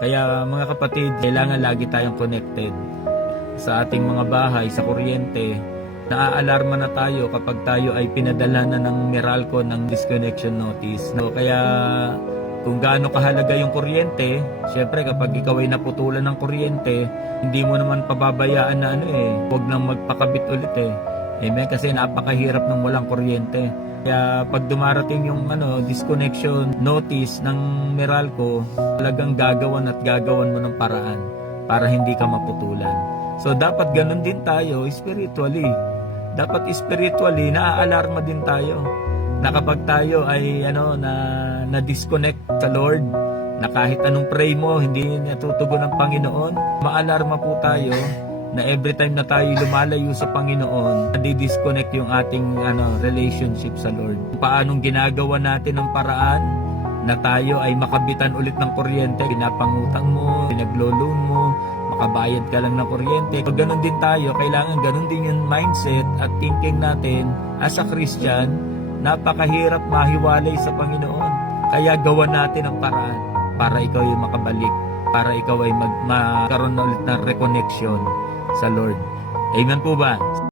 Kaya mga kapatid, kailangan lagi tayong connected sa ating mga bahay, sa kuryente. Naaalarma na tayo kapag tayo ay pinadala na ng Meralco ng disconnection notice. No, kaya kung gaano kahalaga yung kuryente, syempre kapag ikaw ay naputulan ng kuryente, hindi mo naman pababayaan na huwag nang magpakabit ulit Amen, kasi napakahirap ng walang kuryente. Kaya pag dumarating yung disconnection notice ng Meralco, talagang gagawan mo ng paraan para hindi ka maputulan. So dapat ganun din tayo spiritually. Dapat spiritually naaalarma din tayo na kapag tayo ay na-disconnect sa Lord, na kahit anong pray mo hindi natutugon ng Panginoon, maalarma po tayo na every time na tayo lumalayo sa Panginoon, nadi-disconnect yung ating relationship sa Lord. Paanong ginagawa natin ng paraan na tayo ay makabitan ulit ng kuryente, pinapangutang mo, pinaglo-loan mo, makabayad ka lang ng kuryente. Pag ganun din tayo, kailangan ganun din yung mindset at thinking natin as a Christian. Napakahirap mahiwalay sa Panginoon. Kaya gawan natin ang paraan para ikaw ay makabalik, para ikaw ay magkaroon ulit ng reconnection sa Lord. Amen po ba?